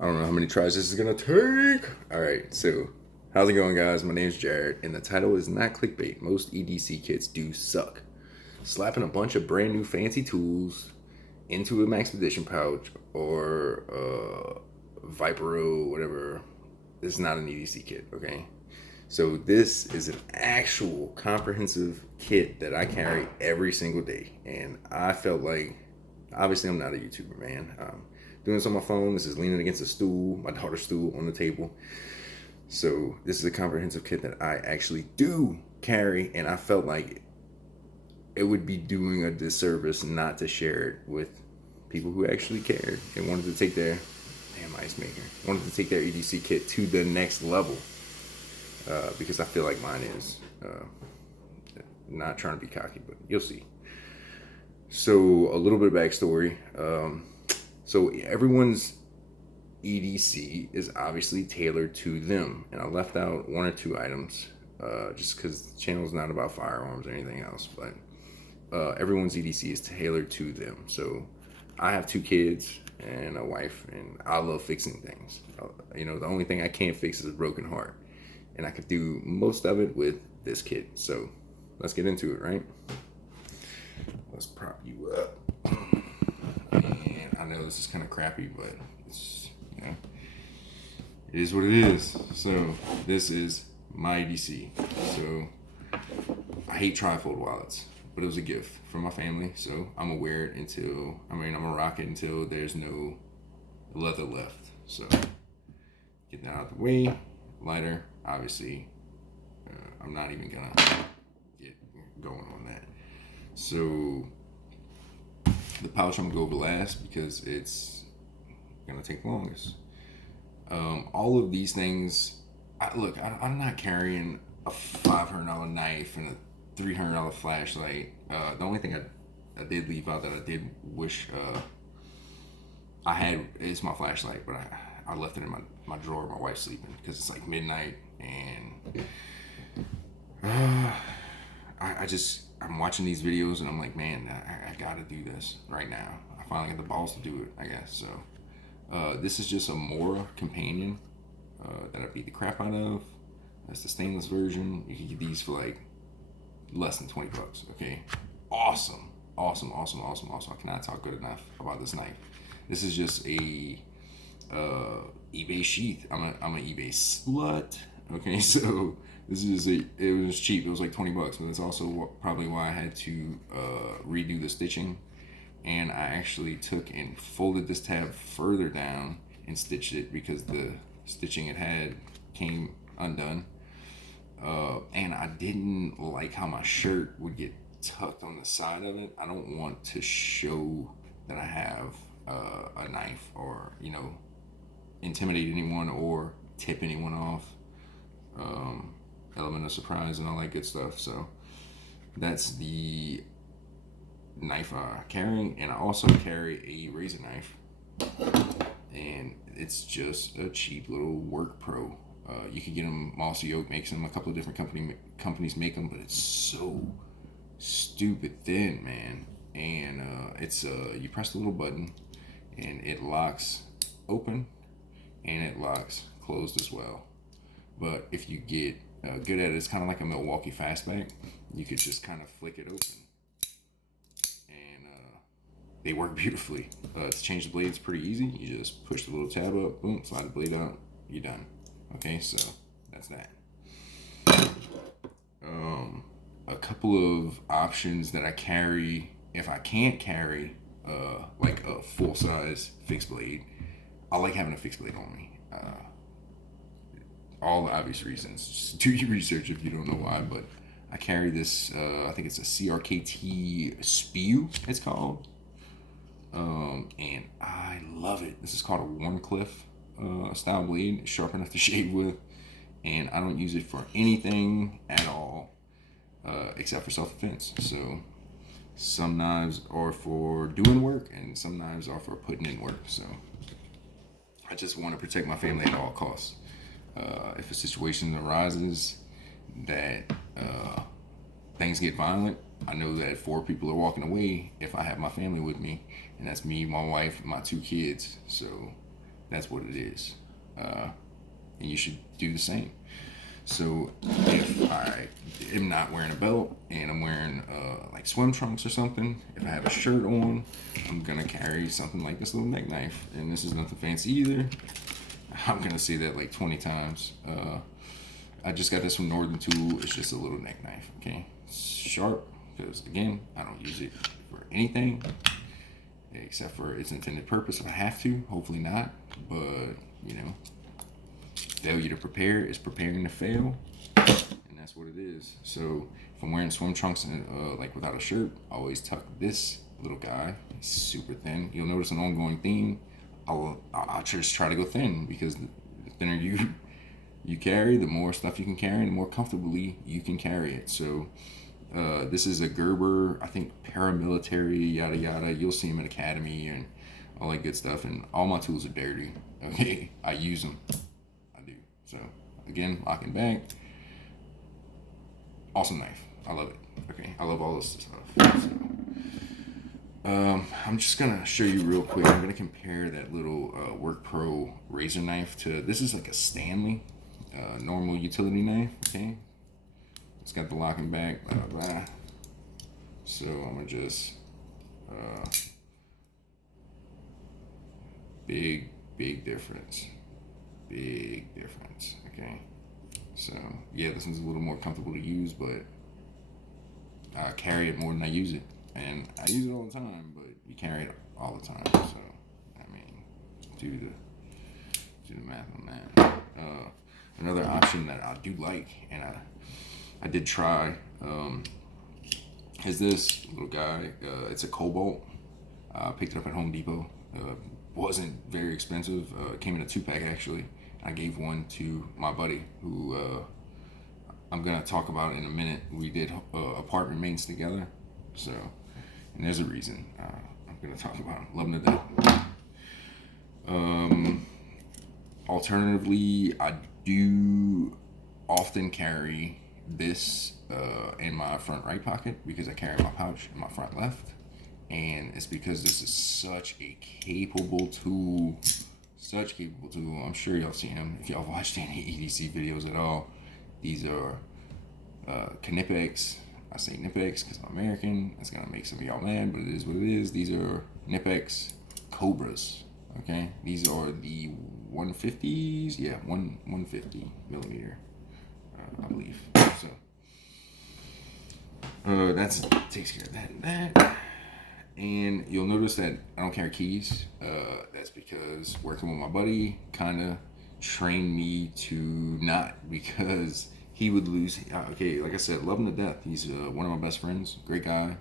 I don't know how many tries this is gonna take. All right, so how's it going, guys? My name's Jared, and the title is not clickbait. Most EDC kits do suck. Slapping a bunch of brand new fancy tools into a Maxpedition pouch or Vipero, whatever, is not an EDC kit. Okay, so this is an actual comprehensive kit that I carry every single day, and I felt like, obviously, I'm not a YouTuber, man. Doing this on my phone. This is leaning against a stool, my daughter's stool on the table. So this is a comprehensive kit that I actually do carry, and I felt like it would be doing a disservice not to share it with people who actually cared and wanted to take their ice maker wanted to take their EDC kit to the next level. Because I feel like mine is. Not trying to be cocky, but you'll see. So a little bit of backstory. So everyone's EDC is obviously tailored to them, and I left out one or two items just because the channel is not about firearms or anything else. But everyone's EDC is tailored to them. So I have two kids and a wife, and I love fixing things. The only thing I can't fix is a broken heart, and I could do most of it with this kit. So let's get into it, right? Let's prop you up. And I know this is kind of crappy, but it's, it is what it is. So this is my EDC. So I hate trifold wallets, but it was a gift from my family. So I'm gonna wear it I'm gonna rock it until there's no leather left. So get that out of the way. Lighter, obviously. I'm not even gonna get going on that. So the pouch I'm gonna go over last because it's gonna take the longest. All of these things, I'm not carrying a $500 knife and a $300 flashlight. The only thing I did leave out that I did wish I had is my flashlight, but I left it in my drawer. My wife's sleeping because it's like midnight, and I'm watching these videos and I'm like, man, I gotta do this right now. I finally got the balls to do it, I guess. So this is just a Mora companion that I beat the crap out of. That's the stainless version. You can get these for like less than $20. Okay, awesome. I cannot talk good enough about this knife. This is just a eBay sheath. I'm an eBay slut. Okay, so it was cheap. It was like $20, but that's also probably why I had to redo the stitching. And I actually took and folded this tab further down and stitched it because the stitching it had came undone. And I didn't like how my shirt would get tucked on the side of it. I don't want to show that I have a knife or, intimidate anyone or tip anyone off. Element of surprise and all that good stuff. So that's the knife I'm carrying, and I also carry a razor knife, and it's just a cheap little Work Pro. You can get them. Mossy Oak makes them. A couple of different companies make them, but it's so stupid thin, man. And it's you press the little button, and it locks open, and it locks closed as well. But if you get good at it, it's kind of like a Milwaukee Fastback. You could just kind of flick it open, and they work beautifully. To change the blade, it's pretty easy. You just push the little tab up, boom, slide the blade out, you're done. Okay, so that's that. A couple of options that I carry if I can't carry like a full size fixed blade. I like having a fixed blade on me. All the obvious reasons. Just do your research if you don't know why, but I carry this, I think it's a CRKT Spew, it's called. And I love it. This is called a Warncliffe style blade. It's sharp enough to shave with, and I don't use it for anything at all except for self-defense. So some knives are for doing work, and some knives are for putting in work. So I just want to protect my family at all costs. If a situation arises that things get violent, I know that 4 people are walking away if I have my family with me, and that's me, my wife, and my 2 kids. So That's what it is. And you should do the same. So if I am not wearing a belt and I'm wearing like swim trunks or something, if I have a shirt on, I'm gonna carry something like this little neck knife. And this is nothing fancy either. I'm gonna say that like 20 times. I just got this from Northern Tool. It's just a little neck knife, okay? It's sharp, because again, I don't use it for anything except for its intended purpose if I have to. Hopefully not, but you know, failure to prepare is preparing to fail, and that's what it is. So if I'm wearing swim trunks and like without a shirt, I always tuck this little guy. He's super thin. You'll notice an ongoing theme. I'll just try to go thin, because the thinner you carry, the more stuff you can carry, and the more comfortably you can carry it. So this is a Gerber, I think, paramilitary, yada yada. You'll see them at Academy and all that good stuff. And all my tools are dirty. Okay, I use them. I do. So again, lock and bag. Awesome knife. I love it. Okay, I love all this stuff. So, I'm just gonna show you real quick. I'm gonna compare that little Work Pro razor knife to, this is like a Stanley normal utility knife. Okay, it's got the lock and back, blah blah blah. So I'm gonna just big difference, okay. So yeah, this one's a little more comfortable to use, but I carry it more than I use it, and I use it all the time, but you carry it all the time. So I mean, do the math on that. Another option that I do like, and I did try, is this little guy. It's a Cobalt. I picked it up at Home Depot. Wasn't very expensive. It came in a 2-pack actually. I gave one to my buddy who I'm gonna talk about in a minute. We did apartment maintenance together, so, and there's a reason I'm gonna talk about him. Love him to death. Alternatively, I do often carry this in my front right pocket, because I carry my pouch in my front left, and it's because this is such a capable tool. I'm sure y'all seen them if y'all watched any EDC videos at all. These are Knipex. I say Knipex because I'm American. That's gonna make some of y'all mad, but it is what it is. These are Knipex Cobras. Okay, these are the 150s. Yeah, 150 millimeter, I believe. So that's takes care of that. And you'll notice that I don't carry keys. That's because working with my buddy kind of trained me to not, because he would lose. Okay, like I said, love him to death. He's one of my best friends, great guy,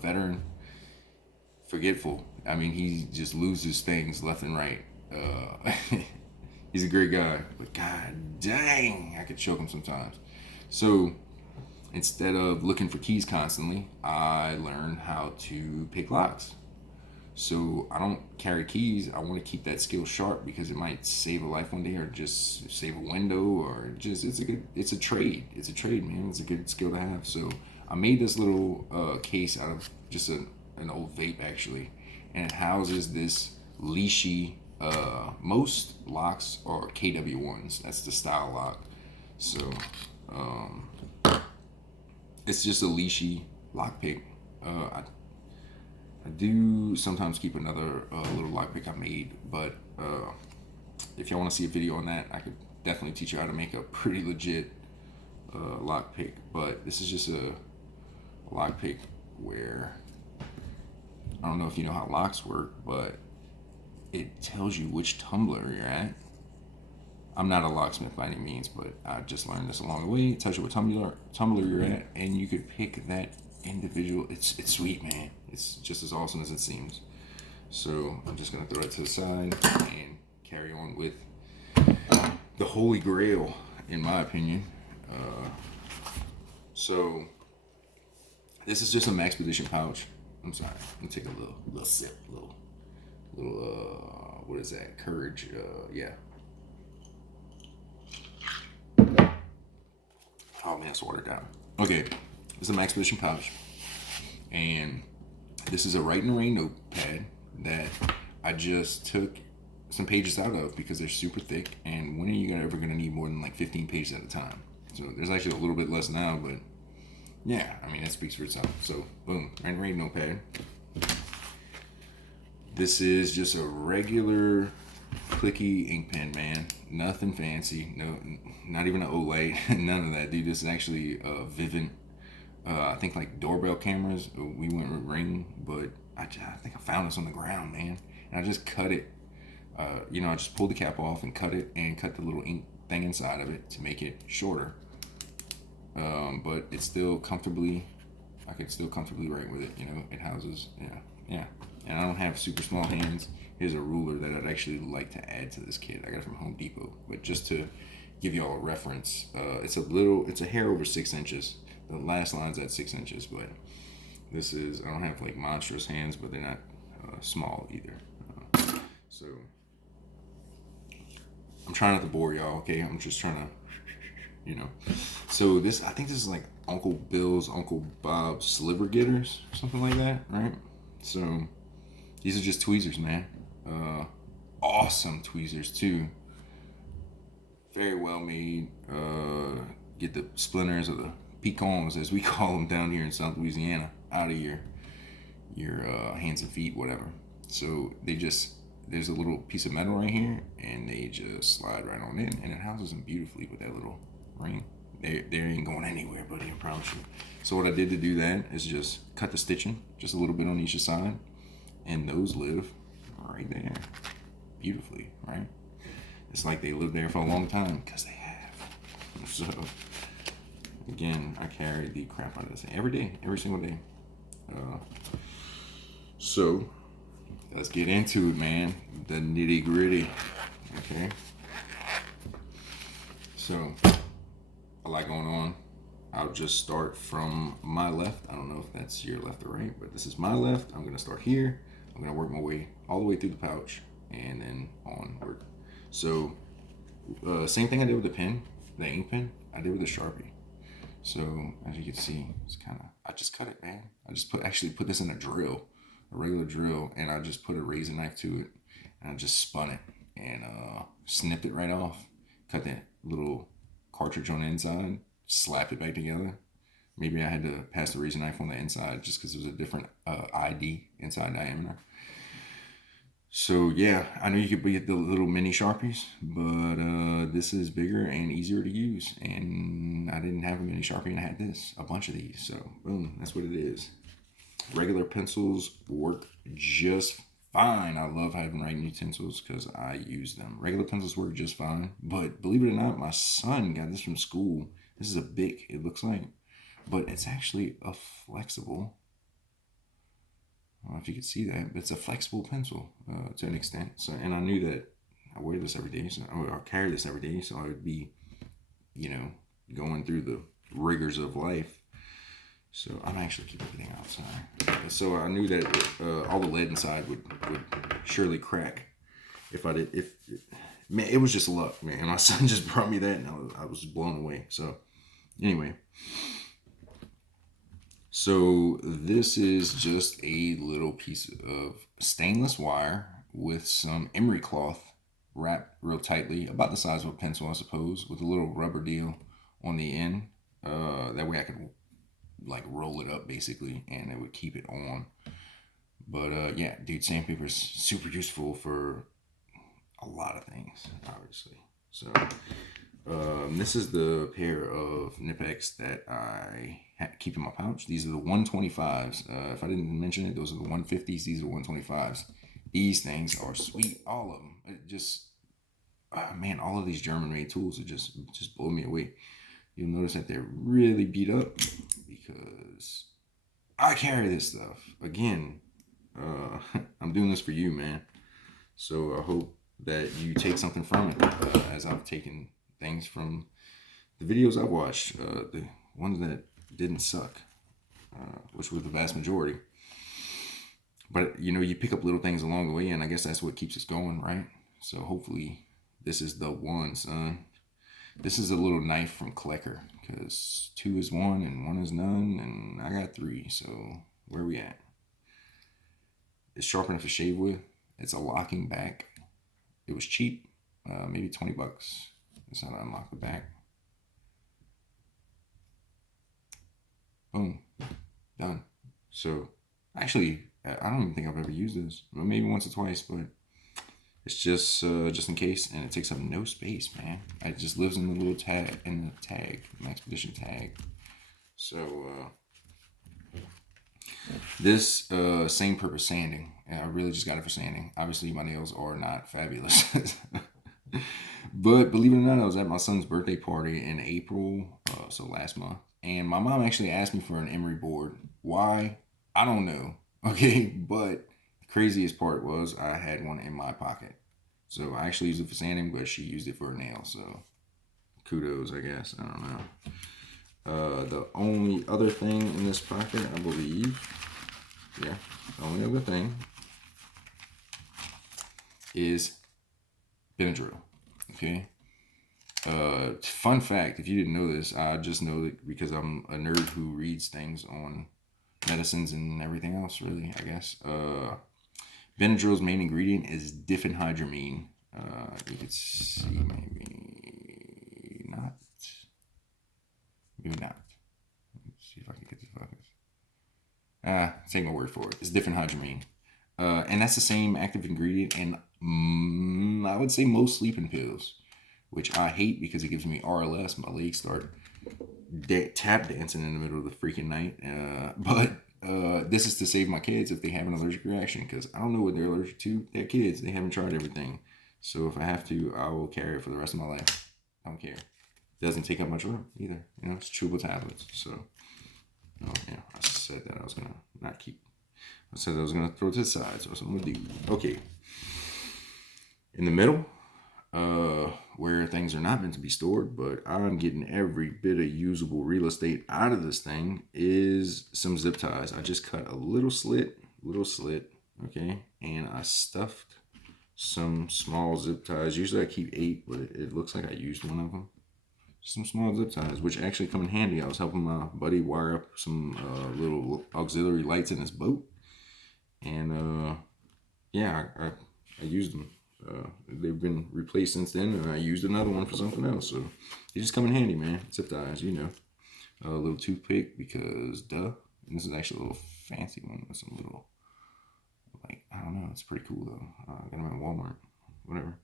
veteran, forgetful. I mean, he just loses things left and right. He's a great guy, but god dang, I could choke him sometimes. So instead of looking for keys constantly, I learned how to pick locks. So I don't carry keys. I want to keep that skill sharp, because it might save a life one day, or just save a window, or just it's a trade, man. It's a good skill to have. So I made this little case out of just an old vape actually, and it houses this Lishi. Most locks are KW1s. That's the style lock. So it's just a Lishi lockpick. I do sometimes keep another little lockpick I made, but if y'all want to see a video on that, I could definitely teach you how to make a pretty legit lockpick. But this is just a lockpick where, I don't know if you know how locks work, but it tells you which tumbler you're at. I'm not a locksmith by any means, but I just learned this along the way. It tells you what tumbler you're at, and you could pick that individual. It's sweet, man. It's just as awesome as it seems. So I'm just gonna throw it to the side and carry on with the holy grail, in my opinion. So this is just a Maxpedition pouch. I'm sorry. Let me take a little sip, little what is that? Courage. Yeah. Oh man, it's watered down. Okay, this is a Maxpedition pouch, and this is a Write in the Rain notepad that I just took some pages out of because they're super thick. And when are you ever gonna need more than like 15 pages at a time? So there's actually a little bit less now, but yeah, I mean it speaks for itself. So boom, Rain notepad. This is just a regular clicky ink pen, man. Nothing fancy. No, not even an Olay. None of that, dude. This is actually a Vivint. I think like doorbell cameras. We went with Ring, but I think I found this on the ground, man. And I just cut it. I just pulled the cap off and cut it, and cut the little ink thing inside of it to make it shorter. But it's still comfortably. I could still comfortably write with it. It houses. Yeah. And I don't have super small hands. Here's a ruler that I'd actually like to add to this kit. I got it from Home Depot. But just to give y'all a reference, it's a hair over 6 inches. The last line's at 6 inches, but I don't have like monstrous hands, but they're not small either. So I'm trying not to bore y'all, okay? I'm just trying to, So I think this is like Uncle Bill's, Uncle Bob's sliver getters, something like that, right? So these are just tweezers, man. Awesome tweezers too. Very well made. Get the splinters or the pecans, as we call them down here in South Louisiana, out of your hands and feet, whatever. So there's a little piece of metal right here, and they just slide right on in, and it houses them beautifully with that little ring. They ain't going anywhere, buddy, I promise you. So what I did to do that is just cut the stitching, just a little bit on each side, and those live right there beautifully, right? It's like they lived there for a long time, because they have. So again, I carry the crap out of this thing every day, every single day. So let's get into it, man. The nitty gritty. Okay. So a lot going on. I'll just start from my left. I don't know if that's your left or right, but this is my left. I'm gonna start here. I'm gonna work my way all the way through the pouch and then onward. So same thing I did with the pen, the ink pen, I did with the Sharpie. So as you can see, I just cut it, man. I just put this in a drill, a regular drill, and I just put a razor knife to it, and I just spun it and snipped it right off. Cut that little cartridge on the inside, slapped it back together. Maybe I had to pass the razor knife on the inside just because it was a different ID inside diameter. So yeah, I know you could get the little mini Sharpies, but this is bigger and easier to use. And I didn't have a mini Sharpie, and I had a bunch of these. So boom, that's what it is. Regular pencils work just fine. I love having writing utensils because I use them. Regular pencils work just fine, but believe it or not, my son got this from school. This is a Bic, it looks like, but it's actually a flexible. I don't know if you could see that, but it's a flexible pencil to an extent. So, and I knew that I wear this every day, so I carry this every day, so I would be, going through the rigors of life. So I'm actually keeping everything outside. So I knew that all the lead inside would surely crack if I did. Man, it was just luck, man. My son just brought me that, and I was blown away. So anyway. So this is just a little piece of stainless wire with some emery cloth wrapped real tightly, about the size of a pencil, I suppose, with a little rubber deal on the end. That way I could like roll it up basically, and it would keep it on. But yeah, dude, sandpaper is super useful for a lot of things, obviously. So this is the pair of Knipex that I keep in my pouch. These are the 125s. If I didn't mention it, those are the 150s. These are 125s. These things are sweet, all of them. It just, man, all of these German-made tools are just blow me away. You'll notice that they're really beat up because I carry this stuff. Again, I'm doing this for you, man. So I hope that you take something from it, as I've taken things from the videos I've watched, the ones that didn't suck, which was the vast majority. But you pick up little things along the way, and I guess that's what keeps us going, right? So hopefully this is the one, son. This is a little knife from Klecker, because 2 is 1 and 1 is none, and I got 3. So where are we at? It's sharp enough to shave with. It's a locking back. It was cheap, maybe 20 bucks. That's how to unlock the back. Boom, done. So actually, I don't even think I've ever used this. Well, maybe once or twice, but it's just in case, and it takes up no space, man. It just lives in the little tag, an expedition tag. So this same purpose sanding. I really just got it for sanding. Obviously, my nails are not fabulous. But believe it or not, I was at my son's birthday party in April, so last month. And my mom actually asked me for an emery board. Why? I don't know. Okay, but the craziest part was I had one in my pocket. So I actually used it for sanding, but she used it for a nail. So kudos, I guess. I don't know. The only other thing in this pocket, I believe, yeah, the only other thing is Benadryl. Okay. Fun fact, if you didn't know this, I just know that because I'm a nerd who reads things on medicines and everything else, really, I guess. Benadryl's main ingredient is diphenhydramine. You could see, maybe not. Maybe not. Let's see if I can get this focus. Take my word for it. It's diphenhydramine. And that's the same active ingredient in, I would say, most sleeping pills, which I hate because it gives me RLS. My legs start tap dancing in the middle of the freaking night. But this is to save my kids if they have an allergic reaction, because I don't know what they're allergic to. They're kids. They haven't tried everything. So if I have to, I will carry it for the rest of my life. I don't care. It doesn't take up much room either. You know, it's chewable tablets. So, yeah, I said that I was going to not keep. I said I was going to throw it to the side, so that's what I'm going to do. Okay. In the middle, where things are not meant to be stored, but I'm getting every bit of usable real estate out of this thing, is some zip ties. I just cut a little slit, okay, and I stuffed some small zip ties. Usually I keep 8, but it looks like I used one of them. Some small zip ties, which actually come in handy. I was helping my buddy wire up some little auxiliary lights in his boat, and yeah, I used them. They've been replaced since then, and I used another one for something else. So they just come in handy, man. Zip ties, you know. A little toothpick because duh. And this is actually a little fancy one with some little, like, I don't know. It's pretty cool though. I got them at Walmart. Whatever.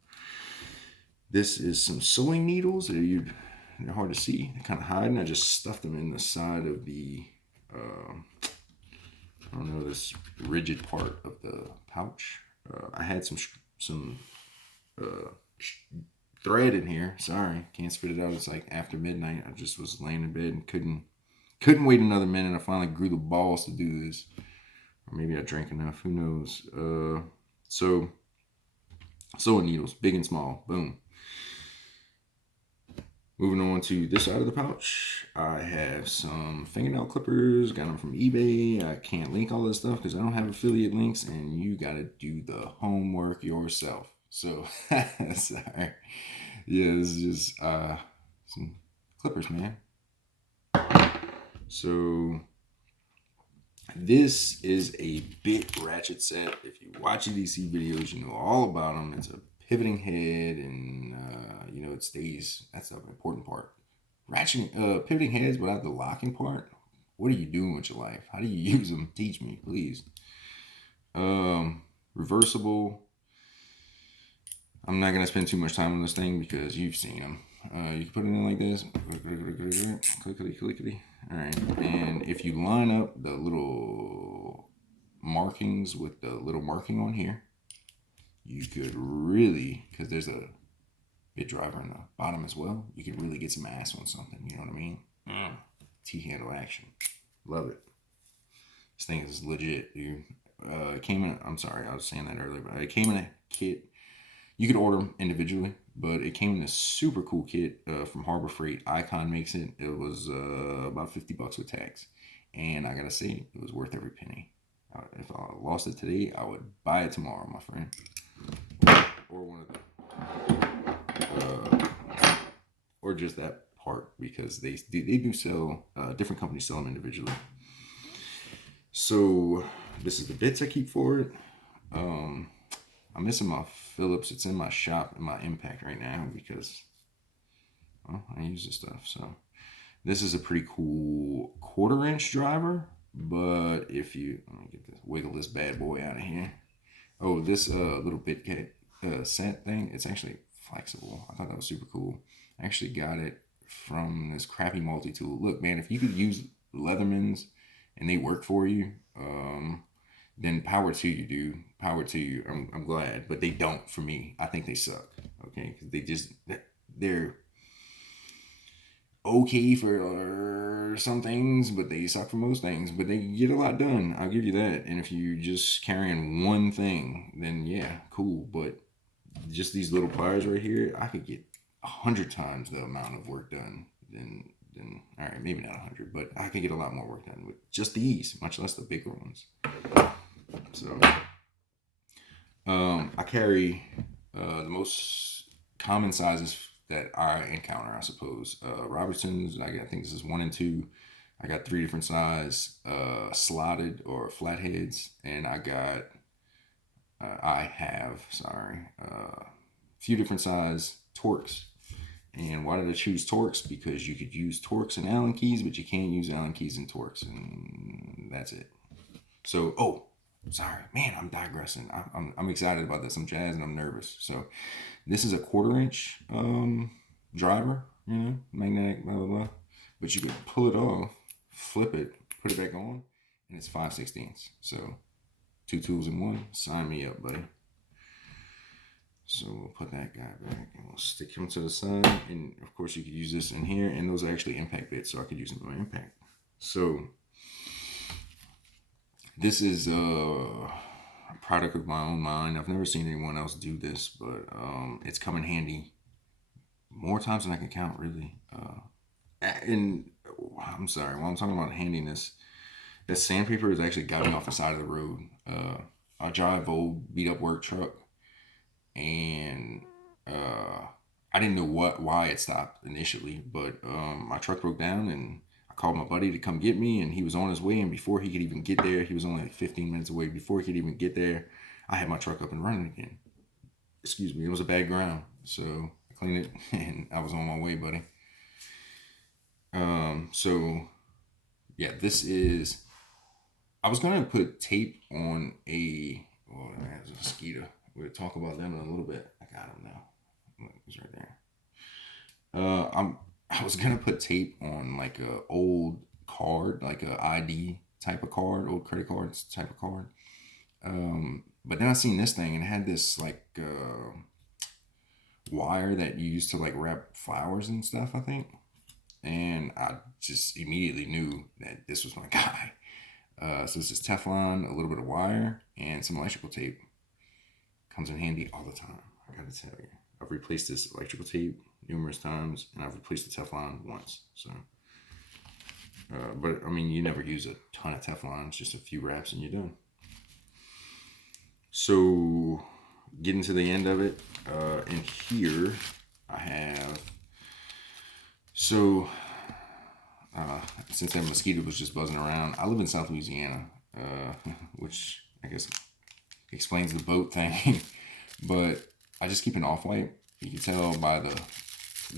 This is some sewing needles. They're hard to see. They're kind of hiding. I just stuffed them in the side of the, I don't know, this rigid part of the pouch. I had some thread in here. Sorry, can't spit it out. It's like after midnight. I just was laying in bed and couldn't wait another minute. I finally grew the balls to do this, or maybe I drank enough. Who knows? So sewing needles, big and small. Boom. Moving on to this side of the pouch, I have some fingernail clippers. Got them from eBay. I can't link all this stuff because I don't have affiliate links, and you got to do the homework yourself. So, sorry. Yeah, this is just some clippers, man. So, this is a bit ratchet set. If you watch EDC videos, you know all about them. It's a pivoting head, and you know, it stays. That's the important part. Ratcheting, pivoting heads without the locking part. What are you doing with your life? How do you use them? Teach me, please. Reversible. I'm not gonna spend too much time on this thing because you've seen them. You can put it in like this. Clickety. All right, and if you line up the little markings with the little marking on here, you could really, because there's a bit driver on the bottom as well, you could really get some ass on something. You know what I mean? T-handle action. Love it. This thing is legit, dude. It came in, I'm sorry, I was saying that earlier, but it came in a kit. You could order them individually, but it came in a super cool kit from Harbor Freight. Icon makes it. It was about $50 with tax. And I gotta say, it was worth every penny. If I lost it today, I would buy it tomorrow, my friend. Or one of them. Or just that part, because they do sell, different companies sell them individually. So this is the bits I keep for it. I'm missing my Phillips. It's in my shop in my Impact right now because, well, I use this stuff. So this is a pretty cool 1/4 inch driver. But if you, let me get this, wiggle this bad boy out of here. Oh, this little bit set thing, it's actually flexible. I thought that was super cool. I actually got it from this crappy multi-tool. Look, man, if you could use Leathermans and they work for you, then power to you, dude. Power to you. I'm glad, but they don't for me. I think they suck. Okay, because they're okay for some things, but they suck for most things. But they get a lot done. I'll give you that. And if you just carrying one thing, then yeah, cool. But just these little pliers right here, I could get 100 times the amount of work done than all right, maybe not 100, but I could get a lot more work done with just these, much less the bigger ones. So I carry the most common sizes that I encounter, I suppose. Robertson's, I think this is 1 and 2. I got 3 different size slotted or flatheads, and I have a few different size Torx. And why did I choose Torx? Because you could use Torx and Allen keys, but you can't use Allen keys and Torx, and that's it. So, sorry, man, I'm digressing. I'm excited about this. I'm jazzed and I'm nervous. So, this is a 1/4 inch driver, magnetic, blah blah blah. But you could pull it off, flip it, put it back on, and it's 5/16. So, 2 tools in one. Sign me up, buddy. So we'll put that guy back and we'll stick him to the side. And of course you could use this in here, and those are actually impact bits, so I could use them in my Impact. So this is a product of my own mind. I've never seen anyone else do this, but it's come in handy more times than I can count, really. And I'm sorry, while I'm talking about handiness, that sandpaper has actually got me off the side of the road. I drive old beat up work truck, and I didn't know why it stopped initially, but my truck broke down, and I called my buddy to come get me, and he was on his way, and before he could even get there, he was only like 15 minutes away. Before he could even get there, I had my truck up and running again. Excuse me, it was a bad ground, so I cleaned it, and I was on my way, buddy. So yeah, this is. I was gonna put tape on there's a mosquito. We'll talk about them in a little bit. I got him now. He's right there. I was gonna put tape on like a old card, like a ID type of card, old credit cards type of card. But then I seen this thing, and it had this like wire that you used to like wrap flowers and stuff, I think. And I just immediately knew that this was my guy. So this is Teflon, a little bit of wire, and some electrical tape. Comes in handy all the time. I gotta tell you, I've replaced this electrical tape numerous times, and I've replaced the Teflon once. So, but I mean, you never use a ton of Teflon. It's just a few wraps and you're done. So, getting to the end of it, in here I have. So, since that mosquito was just buzzing around, I live in South Louisiana, which I guess explains the boat thing. But I just keep an off-white. You can tell by the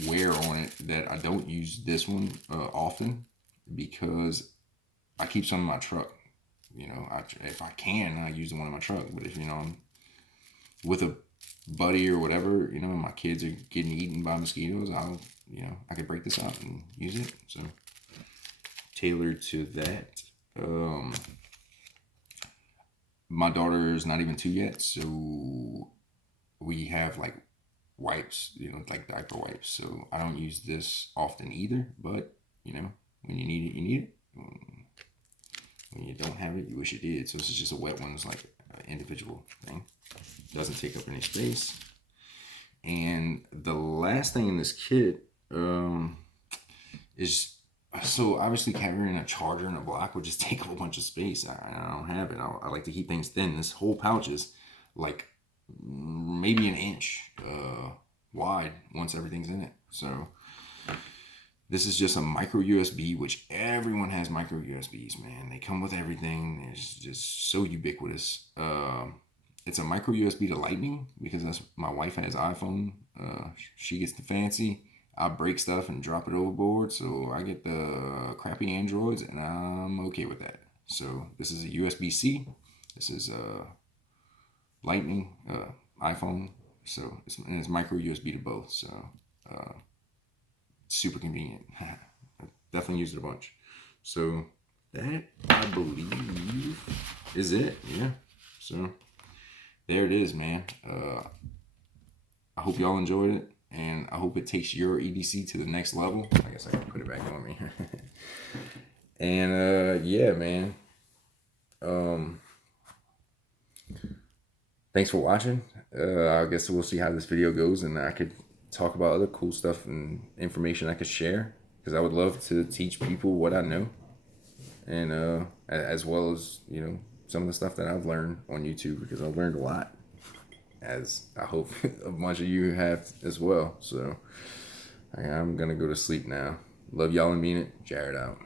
wear on it that I don't use this one often, because I keep some in my truck. If I can, I use the one in my truck. But if I'm with a buddy or whatever, and my kids are getting eaten by mosquitoes, I could break this out and use it. So tailored to that. My daughter's not even 2 yet, so we have like wipes, like diaper wipes. So I don't use this often either, but when you need it, you need it. When you don't have it, you wish you did. So this is just a wet one. It's like an individual thing. Doesn't take up any space. And the last thing in this kit is, so obviously carrying a charger and a block would just take up a bunch of space. I don't have it. I like to keep things thin. This whole pouch is like maybe an inch wide once everything's in it. So this is just a micro USB, which everyone has micro USBs, man. They come with everything. It's just so ubiquitous. it's a micro USB to Lightning because that's my wife has iPhone. She gets the fancy. I break stuff and drop it overboard, so I get the crappy Androids, and I'm okay with that. So this is a USB C. This is a Lightning iPhone. So it's micro USB to both. So uh, super convenient. Definitely used it a bunch. So that I believe is it. Yeah. So there it is, man. I hope y'all enjoyed it, and I hope it takes your EDC to the next level. I guess I can put it back on me. And yeah, man. Um, Thanks for watching. I guess we'll see how this video goes, and I could talk about other cool stuff and information I could share because I would love to teach people what I know, and as well as some of the stuff that I've learned on YouTube because I've learned a lot, as I hope a bunch of you have as well. So I'm gonna go to sleep now. Love y'all and mean it. Jared out.